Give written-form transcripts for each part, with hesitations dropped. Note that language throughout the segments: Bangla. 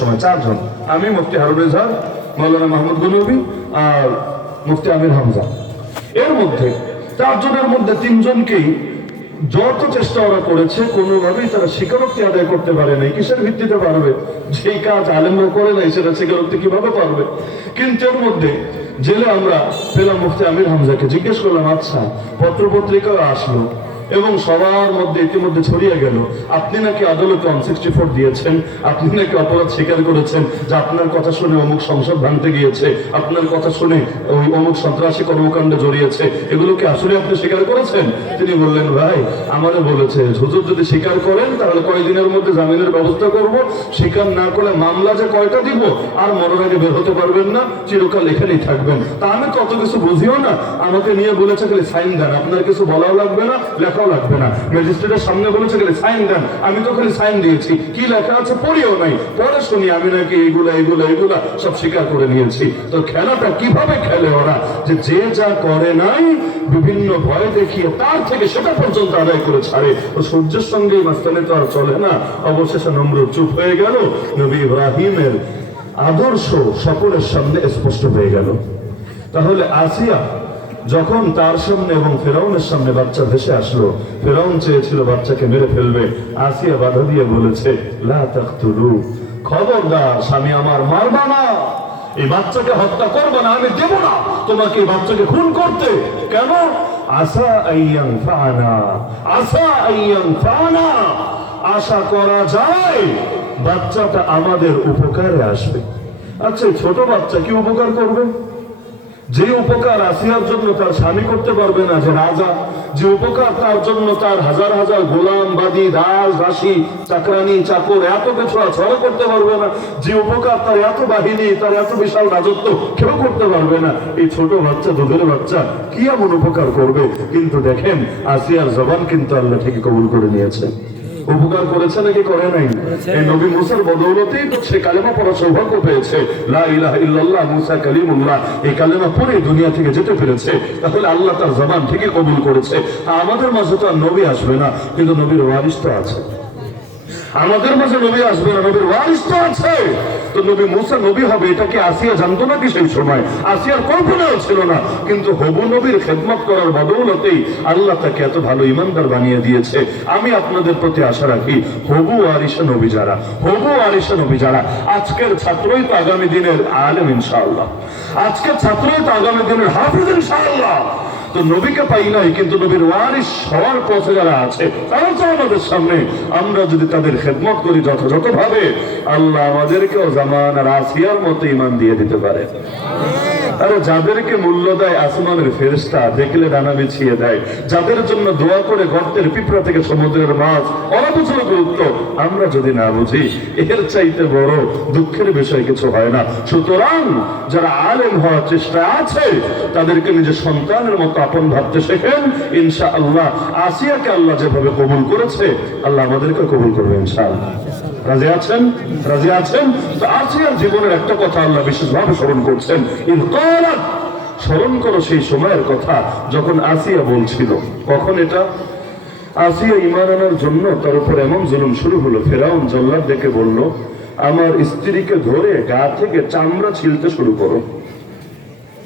সময় চারজন, আমি, মুফতি হারুন রেজার, মাওলানা মাহমুদ গনবী আর মুফতি আমির হামজা। এর মধ্যে চারজনের মধ্যে তিনজনকেই যত চেষ্টা ওরা করেছে কোনোভাবেই তারা স্বীকারোক্তি আদায় করতে পারে নাই। কিসের ভিত্তিতে পারবে? যেই কাজ আলেমরা করে নাই সেটা স্বীকারোক্তি কিভাবে পারবে? কিন্তু এর মধ্যে জেলে আমরা পেলাম মুফতি আমির হামজাকে। জিজ্ঞেস করলাম, আচ্ছা পত্রপত্রিকাও আসলো এবং সবার মধ্যে ইতিমধ্যে ছড়িয়ে গেল আপনি নাকি আদালতে 164 দিয়েছেন, আপনি নাকি অপরাধ স্বীকার করেছেন, যে আপনার কথা শুনে অমুক সংসদ ভাঙতে গিয়েছে, আপনার কথা শুনে ওই অমুক সন্ত্রাসী কর্মকাণ্ডে জড়িয়েছে, এগুলোকে আসলে আপনি স্বীকার করেছেন? তিনি বললেন, ভাই আমাদের বলেছে হুজুর যদি স্বীকার করেন তাহলে কয়েকদিনের মধ্যে জামিনের ব্যবস্থা করব, স্বীকার না করলে মামলা যে কয়টা দিব আর মরার আগে বের হতে পারবেন না, চিরকাল এখানেই থাকবেন। তা আমি কত কিছু বুঝিও না, আমাকে নিয়ে বলেছে খালি সাইন দেন, আপনার কিছু বলাও লাগবে না, লেখাও লাগবে না। ম্যাজিস্ট্রেটের সামনে বলেছে খালি সাইন দেন, আমি তো খালি সাইন দিয়েছি, কি লেখা আছে পড়িও নাই, পরে শুনি আমি নাকি এগুলা এগুলা এগুলা সব স্বীকার করে নিয়েছি। তো খেলাটা কিভাবে খেলে ওরা, যে যে যা করে নাই বিভিন্ন ভয় দেখিয়ে তার থেকে সেটা পর্যন্ত আদায় করে ছাড়ে। তো সূর্যের সঙ্গে মাঝখানে তো আর চলে না। অবশেষে নমরুদ চুপ হয়ে গেল, নবী ইব্রাহিমের আদর্শ সকলের সামনে স্পষ্ট হয়ে গেল। তাহলে আসিয়া যখন তার সামনে এবং ফেরাউনের সামনে বাচ্চা ভেসে আসলো, ফেরাউন চেয়েছিল বাচ্চাকে মেরে ফেলবে, আসিয়া বাধা দিয়ে বলেছে, লা তাকতুলু, খবরদার স্বামী আমার, মারবা না, এই বাচ্চাকে হত্যা করবে না, আমি দেব না তোমাকে এই বাচ্চাকে খুন করতে। কেন? আসা আইয়ান ফানা, আসা আইয়ান ফানা, আশা করা যায় বাচ্চাটা আমাদের উপকারে আসবে। আচ্ছা ছোট বাচ্চা কি উপকার করবে? যে উপকার আসিয়ার জন্য তার স্বামী করতে পারবে না, যে রাজা, যে উপকার তার জন্য তার হাজার হাজার গোলাম বাদী দাস দাসী চাকরানি চাকর এত কিছু ছড়া করতে পারবে না, যে উপকার তার এত বাহিনী তার এত বিশাল রাজত্ব কেউ করতে পারবে না, এই ছোট বাচ্চা দুধের বাচ্চা কি এমন উপকার করবে? কিন্তু দেখেন আসিয়ার জবান কিন্তু আল্লাহ থেকে কবুল করে নিয়েছে। উপকার করেছে নাকি করে নাই? এই নবী মুসার বদৌলতেই তো সে কালেমা পড়ার সৌভাগ্য পেয়েছে, লা ইলাহা ইল্লাল্লাহ মুসা কালিমুল্লাহ, এই কালেমা পড়ে দুনিয়া থেকে যেতে পেরেছে। তাহলে আল্লাহ তার জবান থেকে কবুল করেছে। আমাদের মাঝে তো আর নবী আসবে না, কিন্তু নবীর ওয়ারিস তো আছে। আমাদের মাঝে নবী আসবে না, নবীর ওয়ারিস তো আছে। তো নবী মুসা নবী হবে এটা কি আসিয়া জানতো নাকি? সেই সময় আসিয়ার কল্পনাও ছিল না, কিন্তু হবু নবীর খেদমত করার বদৌলতেই আল্লাহ তাকে এত ভালো ইমানদার বানিয়ে দিয়েছে। আমি আপনাদের প্রতি আশা রাখি, হবু ওয়ারিসে নবী যারা, হবু ওয়ারিসে নবী যারা, আজকের ছাত্রই তো আগামী দিনের আলেম ইনশাআল্লাহ, আজকের ছাত্রই তো আগামী দিনের হাফিজ ইনশাআল্লাহ। তো নবীকে পাই নাই, কিন্তু নবীর ওয়ারিস হওয়ার পথে যারা আছে তারা তো আমাদের সামনে। আমরা যদি তাদের খেদমত করি যথাযথভাবে, আল্লাহ আমাদেরকেও জামানার আসিয়ার মতো ইমান দিয়ে দিতে পারে। আরে যাদেরকে মূল্য দেয় আসমানের ফেরেশতা, দেখলে ডানা বিছিয়ে দেয়, যাদের জন্য দোয়া করে গর্তের পিঁপড়া থেকে সমুদ্রের মাছ, অনবুঝ গুরুত্ব আমরা যদি না বুঝি, এর চাইতে বড় দুঃখের বিষয় কিছু হয় না। সুতরাং যারা আলেম হওয়ার চেষ্টা আছে তাদেরকে নিজের সন্তানের মতো আপন ভাবতে শেখেন। ইনশাআল্লাহ আসিয়াকে আল্লাহ যেভাবে কবুল করেছে আল্লাহ আমাদেরকে কবুল করবে ইনশাআল্লাহ। রাজি আছেন? রাজি আছেন? তো আসিয়ার জীবনের একটা কথা আল্লাহ বিশেষভাবে স্মরণ করছেন, স্মরণ করো সেই সময়ের কথা যখন আসিয়া বলছিল। কখন এটা? আসিয়া ঈমান আনার জন্য তার উপর এমন জুলুম শুরু হলো, ফেরাউন জল্লাদ ডেকে বলল, আমার স্ত্রীকে ধরে গা থেকে চামড়া ছিলতে শুরু করো।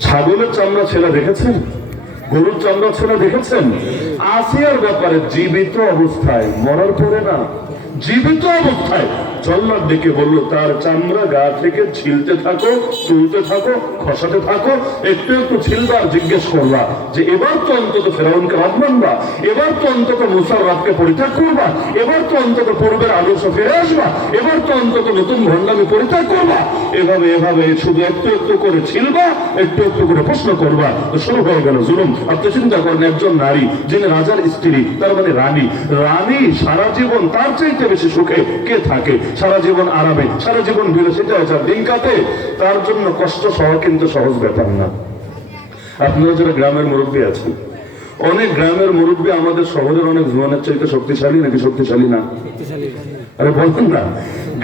ছাগলের চামড়া ছেলে দেখেছেন? গরুর চামড়া ছেলে দেখেছেন? আসিয়ার ব্যাপারে জীবিত অবস্থায়, মরার পরে না, জীবিত অবস্থায় জল্লাদ ডেকে বলল, তার চামড়া গা থেকে ছিলতে থাকো, তুলতে থাকো, খসাতে থাকো, একটু একটু ছিলবার জিজ্ঞেস করবা যে এবার তো অন্তত ফেরাউনকে রাত মানবা, এবার তো অন্তত মুসার রাতকে পরিত্যাগ করবা, এবার তো অন্তত পূর্বের আদর্শ ফিরে আসবা, এবার তো অন্তত নতুন ভণ্ডামি পরিত্যাগ করবা। এভাবে এভাবে শুধু একটু একটু করে ছিলবা, একটু একটু করে প্রশ্ন করবা। তো শুরু হয়ে গেল জুলুম। আপনি চিন্তা করেন, একজন নারী যিনি রাজার স্ত্রী, তার মানে রানী, রানী সারা জীবন তার চাইতে বেশি সুখে কে থাকে? সারা জীবন আরামে, সারা জীবন বিলাসিতায় যার দিন কাটে, তার জন্য কষ্ট সহ কিন্তু সহজ ব্যাপার না। আপনারা যারা গ্রামের মুরব্বী আছেন, অনেক গ্রামের মুরব্বী আমাদের শহরের অনেক জোয়ানের চাইতে শক্তিশালী নাকি শক্তিশালী না? আরে বলুন না,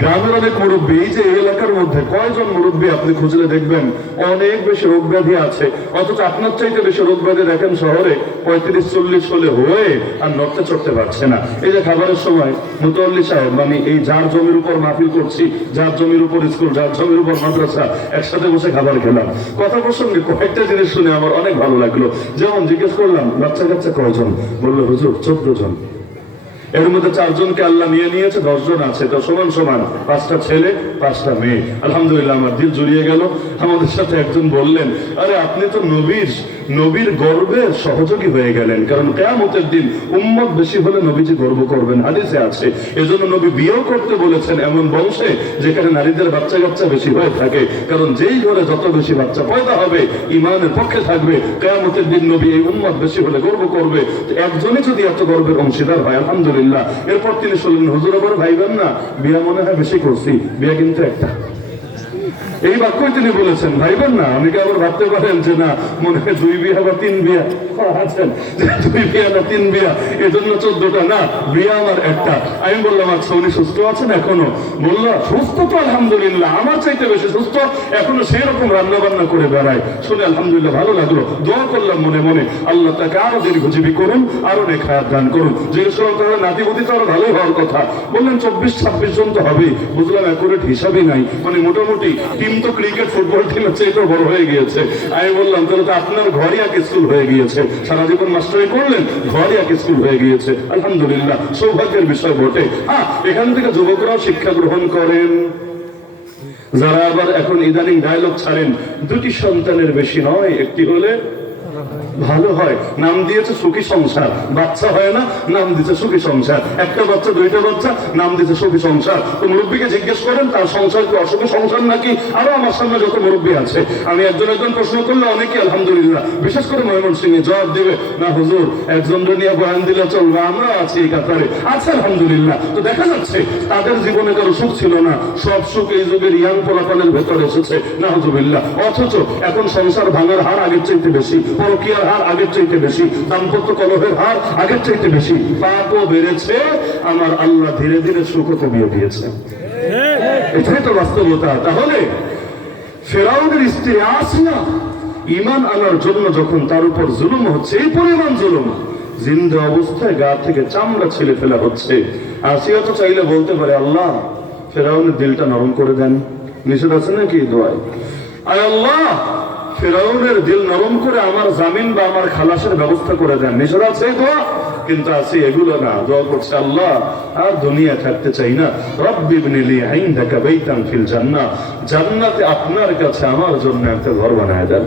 গ্রামের অনেক মুরব্বী, এই যে এই এলাকার মধ্যে কয়জন মুরব্বী আপনি খুঁজলে দেখবেন অনেক বেশি রোগ ব্যাধি আছে, অথচ আপনার চাইতে বেশি রোগ ব্যাধি দেখেন শহরে 35-40 হলে হয়ে আর নড়তে চড়তে পারছে না। এই যে খাবারের সময় মুতাল্লি সাহেব, মানে এই যার জমির উপর মাহফিল করছি, যার জমির উপর স্কুল, যার জমির উপর মাদ্রাসা, একসাথে বসে খাবার খেলাম। কথা প্রসঙ্গে কয়েকটা জিনিস শুনে আমার অনেক ভালো লাগলো। যেমন জিজ্ঞেস করলাম বাচ্চা কাচ্চা কয়জন, বললো হুজুর 14 জন। এর মধ্যে 4 জনকে আল্লাহ নিয়ে নিয়েছে, 10 জন আছে, তো সমান সমান 5টা ছেলে 5টা মেয়ে। আলহামদুলিল্লাহ, আমার দিল জুড়িয়ে গেল। আমাদের সাথে একজন বললেন, আরে আপনি তো নবীর গর্বের সহযোগী হয়ে গেলেন, কারণ কিয়ামতের দিন উম্মত বেশি হলে নবীজি গর্ব করবেন, হাদিসে আছে। এজন্য নবী বিয়েও করতে বলেছেন এমন বংশে যেখানে নারীদের বাচ্চা কাচ্চা বেশি হয়ে থাকে, কারণ যেই ঘরে যত বেশি বাচ্চা পয়দা হবে ইমানের পক্ষে থাকবে, কিয়ামতের দিন নবী এই উম্মত বেশি হলে গর্ব করবে। একজনই যদি এত গর্বের অংশীদার হয়, আলহামদুলিল্লাহ। এরপর তিনি শুনলেন, হুজুর আবার ভাইবেন না, বিয়া মনে হয় বেশি করছি, বিয়া কিন্তু একটা। এই বাক্যই তিনি বলেছেন, ভাইবেন না। অনেকে আবার ভাবতে পারেন যে না, মনে হয় 2 বিয়া বা 3 বিয়া আছেন, 2 বিয়া না 3 বিয়া, এজন্য 14টা না, বিয়া আমার একটা। আমি বললাম, আচ্ছা উনি সুস্থ আছেন এখনো? বললো সুস্থ তো আলহামদুলিল্লাহ, আমার চাইতে বেশি সুস্থ, এখনো সেই রকম রান্না বান্না করে বেড়ায়। শুনে আলহামদুলিল্লাহ ভালো লাগলো। দোয়া করলাম মনে মনে, আল্লাহ তাকে আরো দীর্ঘজীবী করুন, আরো নেক হায়াত দান করুন। জিজ্ঞেস করলাম তাহলে নাতিপতি তো আরো ভালোই হওয়ার কথা। বললেন 24-26 জন তো হবেই। বুঝলাম অ্যাকুরেট হিসাবই নাই, মানে মোটামুটি টিম তো ক্রিকেট ফুটবল টিমের চেয়ে বড় হয়ে গিয়েছে। আমি বললাম তাহলে তো আপনার ঘরই এক স্কুল হয়ে গিয়েছে, সারা জীবন মাস্টারি করলেন, ঘরই এক স্কুল হয়ে গিয়েছে। আলহামদুলিল্লাহ, সৌভাগ্যের বিষয় বটে। হ্যাঁ, এখান থেকে যুবকরাও শিক্ষা গ্রহণ করেন। যারা আবার এখন ইদানিং ডায়লগ ছাড়েন, 2টি সন্তানের বেশি নয়, একটি হলে ভালো হয়, নাম দিয়েছে সুখী সংসার। বাচ্চা হয় না, নাম দিয়েছে সুখী সংসার। একটা বাচ্চা, 2টা বাচ্চা, নাম দিয়েছে সুখী সংসার। তো মুরব্বীকে জিজ্ঞেস করেন তার সংসার কি অসুখী সংসার নাকি? আরো আমার সামনে যত মুরব্বী আছে, আমি একজন প্রশ্ন করলে অনেকে আলহামদুলিল্লাহ, বিশেষ করে ময়মনসিংহে জবাব দিবে, না হুজুর একজন নিয়ে বয়ান দিলে চলবে, আমরা আছি এই কাতারে, আছে আলহামদুলিল্লাহ। তো দেখা যাচ্ছে তাদের জীবনে কারো সুখ ছিল না, সব সুখ এই যুগের ইয়াং পোলাপানের ভেতরে এসেছে, নাউজুবিল্লাহ। অথচ এখন সংসার ভাঙার হার আগের চাইতে বেশি, পরকীয়ার হার আগের চাইতে বেশি, দাম্পত্য কলহের হার আগের চাইতে বেশি, পাপও বেড়েছে, আমার আল্লাহ ধীরে ধীরে সুখও কমিয়ে দিয়েছে। এটাই তো বাস্তবতা। তাহলে ফেরাউনের স্ত্রী আসিয়া ঈমান আনার জন্য যখন তার উপর জুলুম হচ্ছে, এই পরিমাণ জুলুম, জিন্দা অবস্থায় গা থেকে চামড়া ছিলে ফেলা হচ্ছে, আসিয়া তো চাইলে বলতে পারে, আল্লাহ ফেরাউনের দিলটা নরম করে দেন। নিষেধ আছে নাকি দোয়ায়? আয় আল্লাহ ফেরাউনের দিল নরম করে আমার জামিন বা আমার খালাসের ব্যবস্থা করে দেন। নিষেধ আছে দোয়া, কিন্তু আছে এগুলো না। দোয়া করছে, আল্লাহ আর দুনিয়া থাকতে চাই না, রব্বি ইবনিলি ইনদাকা বাইতান ফিল জান্নাহ, জান্নাতে আপনার কাছে আমার জন্য একটা ঘর বানায় দেন।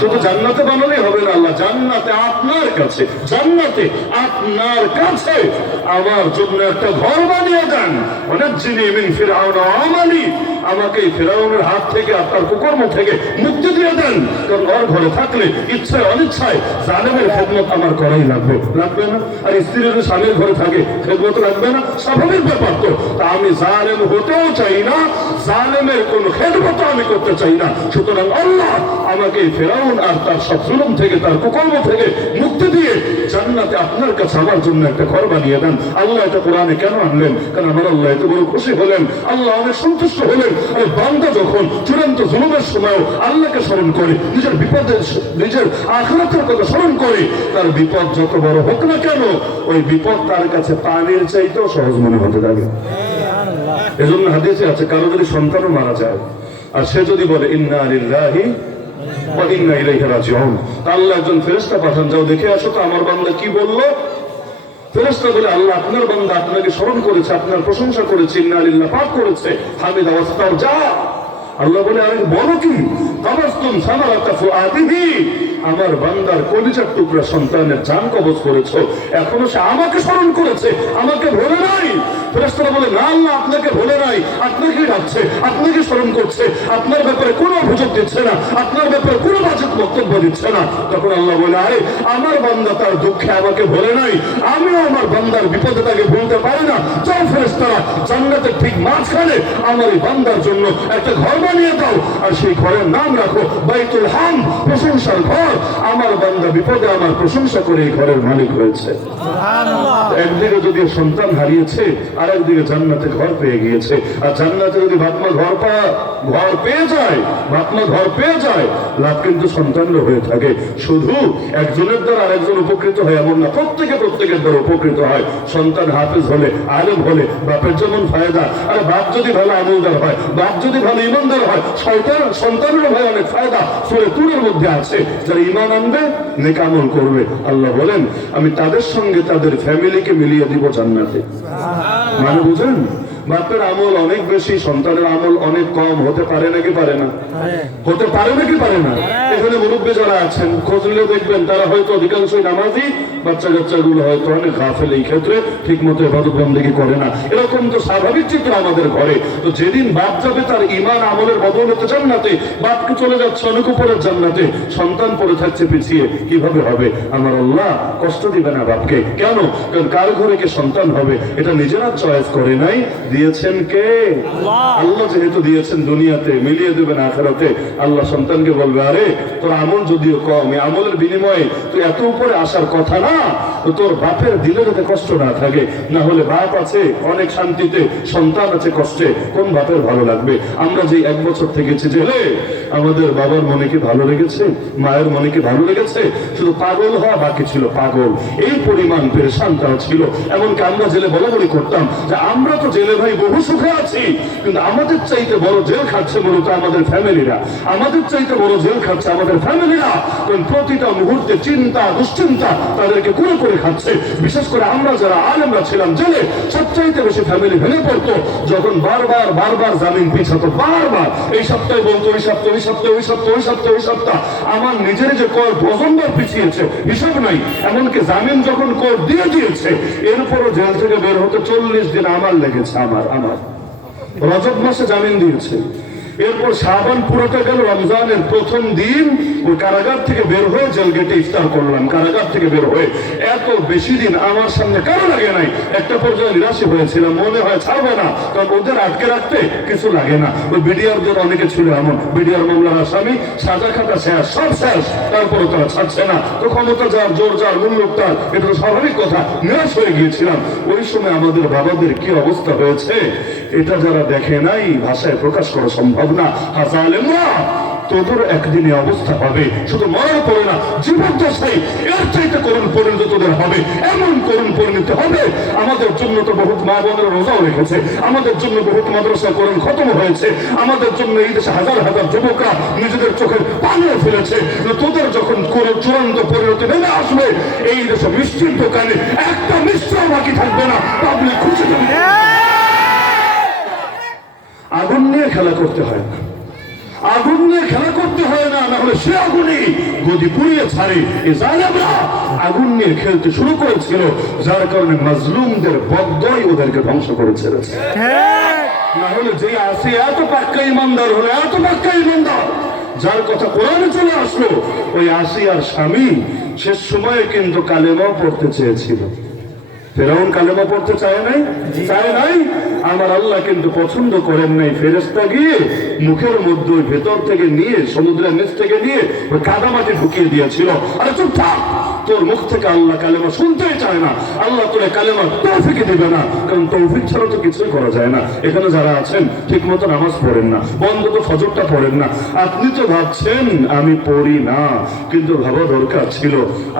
শুধু জান্নাতে বানালেই হবে না, আল্লাহ জান্নাতে আপনার কাছে, জান্নাতে আপনার কাছে আমার জন্য একটা ঘর বানিয়ে দেন। ওয়ানাজ্জিনি মিন ফিরআউন ওয়া আমালি, আমাকে ফিরআউনের হাত থেকে, আপনার কুকর্ম থেকে মুক্তি দিয়ে দেন। কারণ ওর ঘরে থাকলে ইচ্ছায় অনিচ্ছায় জালেমের খেদমত আমার করাই লাগবে, লাগবে না? আর স্ত্রীর স্বামীর ঘরে থাকে, খেদমত লাগবে না? স্বাভাবিক ব্যাপার তো। তা আমি জালেম হতেও চাই না, জালেমের কোন খেদমত আমি করতে চাই না। সুতরাং আল্লাহ আমাকে ফিরআউন আর তার সব জুলুম থেকে, তার কুকর্ম থেকে মুক্তি দিয়ে জান্নাতে আপনার কাছে আমার জন্য একটা ঘর বানিয়ে দেন। আল্লাহ এটা কোরআনে কেন আনলেন? কারণ আমার আল্লাহ এত বড় খুশি হলেন, আল্লাহ অনেক সন্তুষ্ট হলেন। আর বান্দা যখন চূড়ান্ত জুলুমের সময় আল্লাহকে স্মরণ করে, নিজের বিপদের, নিজের আখিরাতের কথা স্মরণ করে, তার বিপদ যত বড় হোক না কেন, ওই বিপদ তার কাছে পানির চাইতেও সহজ মনে হতে থাকে। এজন্য হাদিসে আছে, কারো যদি সন্তানও মারা যায় আর সে যদি বলে ইন্না লিল্লাহি ওয়া ইন্না ইলাইহি রাজিউন, আল্লাহ একজন ফেরেশতা পাঠান, যাও দেখে আসো তো আমার বান্দা কি বললো। ফেরেশতা বলে, আল্লাহ আপনার বান্দা আপনাকে স্মরণ করেছে, আপনার প্রশংসা করেছে, ইন্না লিল্লাহ পাঠ করেছে, হামিদা ওয়াস্তার যা। আল্লাহ বলে, আরে বলো কি? তাবাসতুম সামারাতা ফুআদিহি, আমার বান্দার কলিজার টুকরা সন্তানের জান কবজ করেছো, এখনো সে আমাকে স্মরণ করেছে, আমাকে ভুলে নাই। ফেরেশতারা বলে, না আল্লাহ আপনাকে ভুলে নাই, আপনাকেই ডাকছে, আপনাকে স্মরণ করছে, আপনার ব্যাপারে কোনো অভিযোগ দিচ্ছে না, আপনার ব্যাপারে কোনো বাজে বক্তব্য দিচ্ছে না। তখন আল্লাহ বলে, আরে আমার বান্দা তার দুঃখে আমাকে ভুলে নাই, আমিও আমার বান্দার বিপদে তাকে ভুলতে পারি না। যাও ফেরেশতারা, জান্নাতের ঠিক মাঝখানে আমার এই বান্দার জন্য একটা ঘর বানিয়ে দাও, আর সেই ঘরের নাম রাখো বাইতুল হাম, প্রশংসার ঘর। আমার বান্দা বিপদে আমার প্রশংসা করে এই ঘরের মালিক হয়েছে। একদিকে যদি সন্তান হারিয়েছে, আর একদিকে জান্নাতে ঘর পেয়ে গিয়েছে। আর জান্নাতে যদি বাপমা ঘর পেয়ে যায়, বাপমা ঘর পেয়ে যায়, লাভ কিন্তু সন্তানের হয়ে থাকে। শুধু একজনের দ্বারা আরেকজন উপকৃত হয় এমন না, প্রত্যেকের দ্বারা উপকৃত হয়। সন্তান হাফেজ হলে, আলেম হলে বাপের যেমন ফায়দা, আর বাপ যদি ভালো আমলদার হয়, বাপ যদি ভালো ইমানদার হয়, সন্তানেরও ভাই অনেক ফায়দা। সূরা তুরের মধ্যে আছে, যারা ইমান আনবে, নেক আমল করবে, আল্লাহ বলেন আমি তাদের সঙ্গে তাদের ফ্যামিলিকে মিলিয়ে দিব জান্নাতে। মানে বুঝেন, বাপের আমল অনেক বেশি, সন্তানের আমল অনেক কম। হতে পারে নাকি পারে না? হতে পারে নাকি পারে না? এখানে মুরব্বী যারা আছেন, খোঁজ নিলে দেখবেন তারা হয়তো অধিকাংশই নামাজি, বাচ্চা কাচ্চাগুলো হয়তো অনেক গাফেল, এই ক্ষেত্রে ঠিক মতো ইবাদত বন্দেগী করে না। এরকম তো স্বাভাবিক চিত্র আমাদের ঘরে। তো যেদিন বাপ যাবে তার ইমান আমলের বদৌলতে জান্নাতে, বাপকে চলে যাচ্ছে অনেক উপরের জান্নাতে, সন্তান পড়ে থাকছে পিছিয়ে, কিভাবে হবে? আমার আল্লাহ কষ্ট দিবে না বাপকে। কেন? কারণ কার ঘরে কে সন্তান হবে এটা নিজেরা চয়েস করে নাই, দিয়েছেন কে? আল্লাহ যেহেতু দিয়েছেন দুনিয়াতে, মিলিয়ে দেবেন আখিরাতে। আল্লাহ সন্তানকে বলবে, আরে তোর আমল যদিও কম, এই আমলের বিনিময়ে তুই এত উপরে আসার কথা না, তো তোর বাপের দিলে যাতে কষ্ট না থাকে। না হলে বাপ আছে অনেক শান্তিতে, সন্তান আছে কষ্টে, কোন বাপের ভালো লাগবে? আমরা যে 1 বছর থেকেছি জেলে, আমাদের বাবার মনে কি ভালো লেগেছে? মায়ের মনে কি ভালো লেগেছে? শুধু পাগল হওয়া বাকি ছিল, পাগল। এই পরিমাণ পেরেশান তারা ছিল। এমনকি আমরা জেলে বলাবলি করতাম যে আমরা তো জেলে ভাই বহু সুখে আছি, কিন্তু আমাদের চাইতে বড় জেল খাচ্ছে মূলত আমাদের ফ্যামিলিরা। আমাদের চাইতে বড় জেল খাচ্ছে আমাদের ফ্যামিলিরা। কারণ প্রতিটা মুহূর্তে চিন্তা, দুশ্চিন্তা তাদেরকে করে করে খাচ্ছে। বিশেষ করে আমরা যারা আলেমরা ছিলাম জেলে, সবচাইতে বেশি ফ্যামিলি ভেঙে পড়তো যখন বারবার জামিন পিছাতো। বারবার এই সপ্তাহে বলতো, ওই সপ্তাহে, ওই সপ্তাহে, ওই সপ্তাহে, ওই সপ্তাহে, ওই সপ্তাহ। আমার নিজের যে কোর্ট ডজনবার পিছিয়েছে, হিসাব নাই। এমনকি জামিন যখন কোর্ট দিয়ে দিয়েছে, এরপরও জেল থেকে বের হতে 40 দিন আমার লেগেছে। আমার রজব মাসে জামিন দিয়েছে, এরপর শাবান পুরোটা গেল, রমজানের প্রথম দিন ওই কারাগার থেকে বের হয়ে জেল গেটে ইফতার করলাম। কারাগার থেকে বের হয়ে এত বেশি দিন আমার সামনে কারো লাগে নাই। একটা পর্যায়ে নিরাশি হয়েছিলাম, মনে হয় ছাড়বে না, কারণ ওদের আটকে রাখতে কিছু লাগে না। ওই বিডিআরদের অনেকে ছিল এমন, বিডিআর মামলার আসামি, সাজা খাতা শেষ, সব শেষ, তারপরে তারা ছাড়ছে না। তো ক্ষমতা যার, জোর যার, মূল্য তার, এটা তো স্বাভাবিক কথা। নিরাশ হয়ে গিয়েছিলাম। ওই সময় আমাদের বাবাদের কি অবস্থা হয়েছে এটা যারা দেখে নাই, ভাষায় প্রকাশ করা সম্ভব না। হাজালেমরা তোদের একদিনে অবস্থা হবে, শুধু মরার পরে না, জীবদ্দশায় এর চাইতে করুণ পরিণত তোদের হবে। এমন করুণ পরিণত হবে। আমাদের জন্য তো বহুত মা বোনের রোজাও রেখেছে, আমাদের জন্য বহুত মাদ্রাসা কোরআন খতম হয়েছে, আমাদের জন্য এই দেশে হাজার হাজার যুবকরা নিজেদের চোখের পানিও ফেলেছে। তোদের যখন কোন চূড়ান্ত পরিণতি নেমে আসবে, এই দেশে মিষ্টির দোকানে একটা মিষ্টিও বাকি থাকবে না, পাবলিক খুঁজে যাবে। আগুন নিয়ে খেলা করতে হয় না, আগুন নিয়ে খেলা করতে হয় না, না হলে সে আগুনই গদি পুড়িয়ে ছাড়ে। এই জালেমরা আগুন নিয়ে খেলতে শুরু করেছিল, যার কারণে মাজলুমদের বদয় ওদেরকে ধ্বংস করে ছেড়েছে। না হলে যে আসি এত পাক্কা ইমানদার হলো, এত পাক্কা ইমানদার, যার কথা কোরআনে চলে আসলো, ওই আসিয়ার স্বামী শেষ সময়ে কিন্তু কালেমাও পড়তে চেয়েছিল। ফেরাউন কালেমা পড়তে চায় নাই? আমার আল্লাহ কিন্তু পছন্দ করেন নাই। ফেরেশতা গিয়ে মুখের মধ্যে ভেতর থেকে নিয়ে, সমুদ্রের নিচ থেকে নিয়ে ওই কাদামাটি ঢুকিয়ে দিয়েছিল। আরে চুপ থাক, তোর মুখ থেকে আল্লাহ কালেমা শুনতেই চায় না। আল্লাহ তোর কালেমা তৌফিক দিবে না, কারণ তৌফিক ছাড়া তো কিছুই করা যায় না। এখানে যারা আছেন ঠিক মতো নামাজ পড়েন না, বন্ধ তো ফজরটা পড়েন না। আপনি তো ভাবছেন আমি পড়ি না, কিন্তু ভাবা দরকার ছিল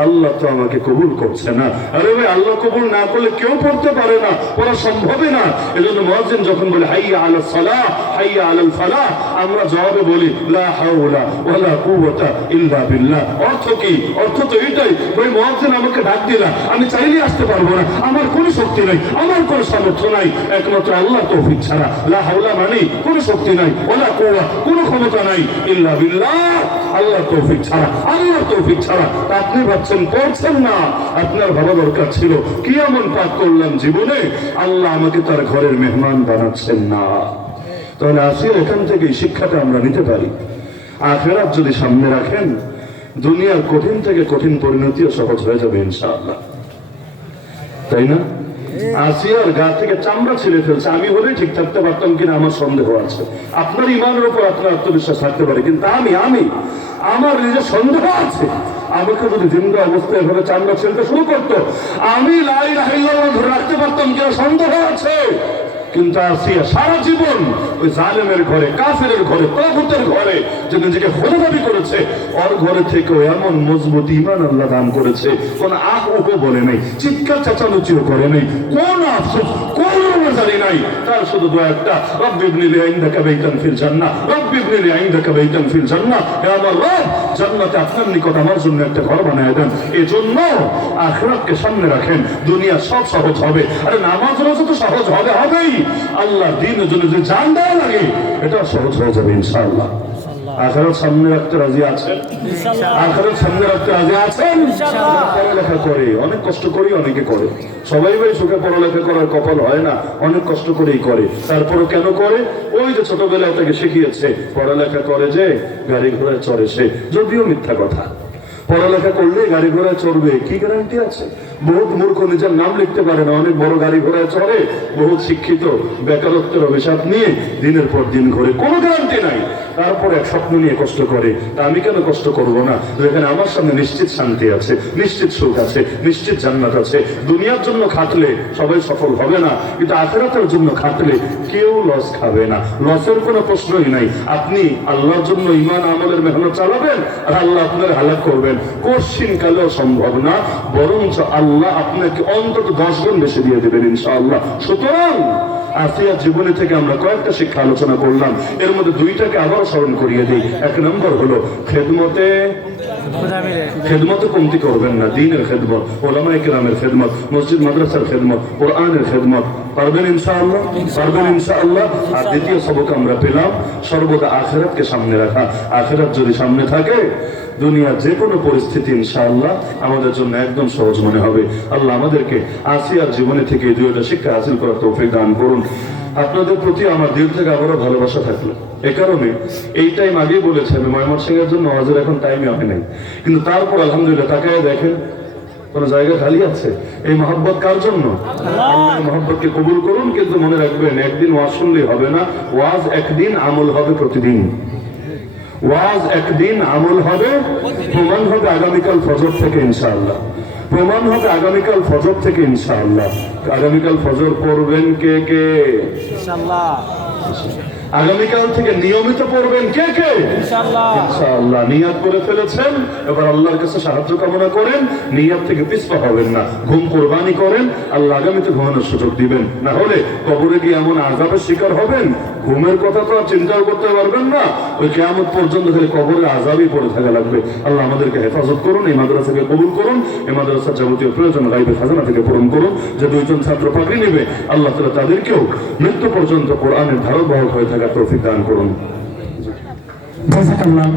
আল্লাহ তো আমাকে কবুল করছে না। আরে ভাই, আল্লাহ কবুল না করলে কেউ পড়তে পারে না, পড়া সম্ভবই না। এজন্য মুয়াজ্জিন যখন বলে হাইয়া আলাস সালাহ, হাইয়া আলাল ফালাহ, আমরা জবাবে বলি লা হাওলা ওয়ালা কুওয়াতা ইল্লা বিল্লাহ। অর্থ কি? অর্থ তো এটাই, ওই মুয়াজ্জিন আমাকে ডাক দিলা, আমি চাইলে আসতে পারবো না, আমার কোনো শক্তি নাই, আমার কোনো সামর্থ্য নাই, একমাত্র আল্লাহর তৌফিক ছাড়া। লা হাওলা মানে কোনো শক্তি নাই, ওয়ালা কুওয়া কোনো ক্ষমতা নাই, ইল্লা বিল্লাহ আল্লাহর তৌফিক ছাড়া, আল্লাহর তৌফিক ছাড়া। আপনি ভাবছেন পড়ছেন না, আপনার ভাবা দরকার ছিল কি এমন পাপ করলাম জীবনে আল্লাহ আমাকে তার ঘরের মেহমান বানাচ্ছেন না। তাহলে আসি এখান থেকে শিক্ষাটা আমরা নিতে পারি। আখিরাত যদি সামনে রাখেন, দুনিয়ার কঠিন থেকে কঠিন পরিণতিও সহজ হয়ে যাবে ইনশাআল্লাহ, তাই না? আসিয়ার গা থেকে চামড়া ছিঁড়ে ফেলছে, আমি হলেই ঠিক থাকতে পারতাম কিনা আমার সন্দেহ আছে। আপনার ইমানের উপর আপনার আত্মবিশ্বাস থাকতে পারে, কিন্তু আমি আমার নিজের সন্দেহ আছে। আমাকে যদি জিন্দা অবস্থায় এভাবে চামড়া ছিঁড়তে শুরু করতো, আমি লা ইলাহা ইল্লাল্লাহ ধরে রাখতে পারতাম কিনা সন্দেহ আছে। কিন্তু আসিয়া সারা জীবন ওই জালেমের ঘরে, কাফেরের ঘরে, তাগুতের ঘরে যে নিজেকে খোদা দাবি করেছে, ওর ঘরে থেকেও এমন মজবুত ঈমান আল্লাহ দান করেছে, কোন আহ উহ বলে নাই, চিৎকার চেঁচামেচিও করে নাই, কোন আফসোস, কোন মজারি নাই। তার শুধু দোয়া একটা, রব্বি ইবনি লি ইনদাকা বাইতান ফিল জান্নাহ, রব্বি ইবনি লি ইনদাকা বাইতান ফিল জান্নাহ, হে আমার রব, জান্নাতে আপনার নিকট আমার জন্য একটা ঘর বানায় দেন। এজন্য আখিরাতকে সামনে রাখেন, দুনিয়া সব সহজ হবে। আরে নামাজ রোজা তো সহজ হবেই, আল্লাহ দিনের জন্য যে জান দেওয়া লাগে এটা সহজ হয়ে যাবে ইনশাআল্লাহ। আখিরাত সামনে রাখতে রাজি আছেন? আখিরাত সামনে রাখতে রাজি আছেন? পড়ালেখা করে, অনেক কষ্ট করি, অনেকে করে, সবাই ভাই সুখে পড়ালেখা করার কপাল হয় না, অনেক কষ্ট করেই করে। তারপরে কেন করে? ওই যে ছোটবেলায় তাকে শিখিয়েছে পড়ালেখা করে যে গাড়ি ঘোড়ায় চড়ে সে, যদিও মিথ্যা কথা। পড়ালেখা করলে গাড়ি ঘোড়ায় চড়বে, কি গ্যারান্টি আছে? বহুত মূর্খ নিজের নাম লিখতে পারে না, অনেক বড় গাড়ি ঘোড়ায় চড়ে, বহুত শিক্ষিত, বেকারত্বের অভিশাপ নিয়ে দিনের পর দিন ঘোরে, কোনো গ্যারান্টি নাই। তারপরে এক স্বপ্ন নিয়ে কষ্ট করে, তা আমি কেন কষ্ট করব না? যেখানে আমার সামনে নিশ্চিত শান্তি আছে, নিশ্চিত সুখ আছে, নিশ্চিত জান্নাত আছে। দুনিয়ার জন্য খাটলে সবাই সফল হবে না, কিন্তু আখিরাতের জন্য খাটলে কেউ লস খাবে না, লসের কোনো প্রশ্নই নাই। আপনি আল্লাহর জন্য ঈমান আমলের মেহনত চালাবেন, আর আল্লাহ আপনার হালাক করবেন, কোশ্চিন কালেও সম্ভব না, বরঞ্চ আল্লাহ আপনাকে অন্তত 10 গুণ বেশি দিয়ে দেবেন ইনশাআল্লাহ। সুতরাং আসিয়ার জীবনী থেকে আমরা কয়েকটা শিক্ষা আলোচনা করলাম, এর মধ্যে দুইটাকে আবারও স্মরণ করিয়ে দিই। এক নম্বর হলো খেদমতে কমতি করবেন না, দ্বীনের খেদমত, উলামায়ে কেরামের খেদমত, মসজিদ মাদ্রাসার খেদমত, কোরআনের খেদমত। পারবেন ইনশাআল্লাহ? পারবেন ইনশাআল্লাহ। আর দ্বিতীয় সবক আমরা পেলাম সর্বদা আখিরাতকে সামনে রাখা। আখিরাত যদি সামনে থাকে, দুনিয়ার যে কোনো পরিস্থিতি ইনশাআল্লাহ আমাদের জন্য একদম সহজ মনে হবে। আল্লাহ আমাদেরকে আসিয়ার জীবনী থেকে এই দুইটা শিক্ষা হাসিল করার তৌফিক দান করুন। আপনাদের প্রতি আমার দিল থেকে আবারও ভালোবাসা থাকলো। এ কারণে এই টাইম আগেই বলেছে, আমি ময়মনসিংহের জন্য আওয়াজের এখন টাইমই হবে নাই, কিন্তু তারপর আলহামদুলিল্লাহ তাকায় দেখেন কোন জায়গা খালি আছে। এই মহব্বত কার জন্য? আল্লাহ মহব্বতকে কবুল করুন। কিন্তু মনে রাখবেন, একদিন ওয়াজ শুনলেই হবে না, ওয়াজ একদিন, আমল হবে প্রতিদিন। ওয়াজ একদিন, আমল হবে, প্রমাণ হবে আগামীকাল ফজর থেকে ইনশাআল্লাহ। প্রমাণ হবে আগামীকাল ফজর থেকে ইনশাআল্লাহ। আগামীকাল ফজর পড়বেন কে কে? ইনশাআল্লাহ। আগামীকাল থেকে নিয়মিত পড়বেন কে কে? ইনশাআল্লাহ। নিয়াত করে ফেলেছেন, এবার আল্লাহর কাছে সাহায্য কামনা করেন, নিয়াত থেকে পিছপা হবেন না, ঘুম কোরবানি করেন, আল্লাহ আগামীতে ঘুমানোর সুযোগ দিবেন। না হলে কবরে গিয়ে এমন আযাবের শিকার হবেন, ঘুমের কথা তো আর চিন্তাও করতে পারবেন না, ওই কিয়ামত পর্যন্ত খালি কবরে আযাবই পড়ে থাকা লাগবে। আল্লাহ আমাদেরকে হেফাজত করুন, এই মাদ্রাসাকে কবুল করুন, এই মাদ্রাসার যাবতীয় প্রয়োজন গায়বে খাজানা থেকে পূরণ করুন। যে দুইজন ছাত্র পাকড়ি নেবে, আল্লাহ তাআলা তাদেরকেও মৃত্যু পর্যন্ত কোরআনের ধারক বাহক হয়ে থাকা তৌফিক দান করুন।